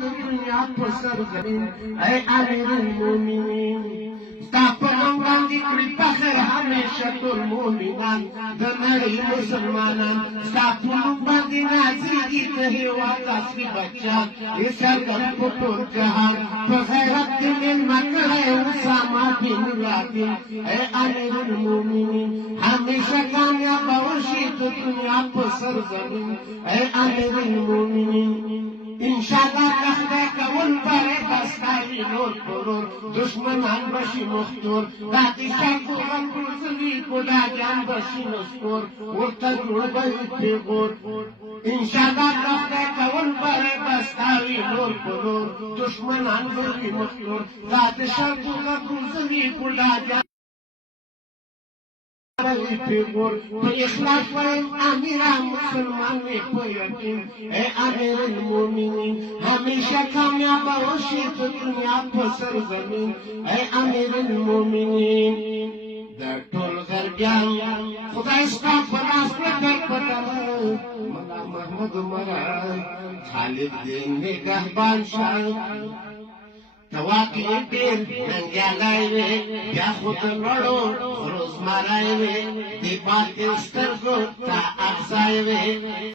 दुनिया पर सरजमीन ऐ अमीरुल मोमिनीन तापन बांधी कृपा कर हमेशा तुल मोमिनान दनड़ी मुसलमानान तापन बांधी नाजी की कहे वाका सी बच्चा ऐसा कंपुर जहान फखैरत में मकड़े उसामा बिन लादेन ऐ अमीरुल मोमिनीन हमेशा कामयाब होशी तो दुनिया पर सरजमीन ऐ अमीरुल मोमिनीन इंशाअल्लाह कहते कौन परे बस्ताई नूर पुरूर दुश्मनान बशी मुख्तूर बादशाह को रंगुजली को दाजान बशी नस्कोर उर्ता जुड़बई फिगोर इंशाअल्लाह कहते कौन परे बस्ताई नूर पुरूर दुश्मनान बशी मुख्तूर बादशाह को रंगुजली को दाजान तो इखलास पर अमीरा मुसलमान में यकीन है अमीरुल मोमिनीन हमेशा कामयाब होशी तो दुनिया पर सरजमीन है अमीरुल मोमिनीन दर्टोल गर्बियान खुदा इसका फरास में कर पता मला महमूद मरा खालिद दिन निगहबान शाह तवाकी देर नंग्यालाइवे या खुद लड़ो रोज माराइवे दीपा के स्तर को ता अफसाइवे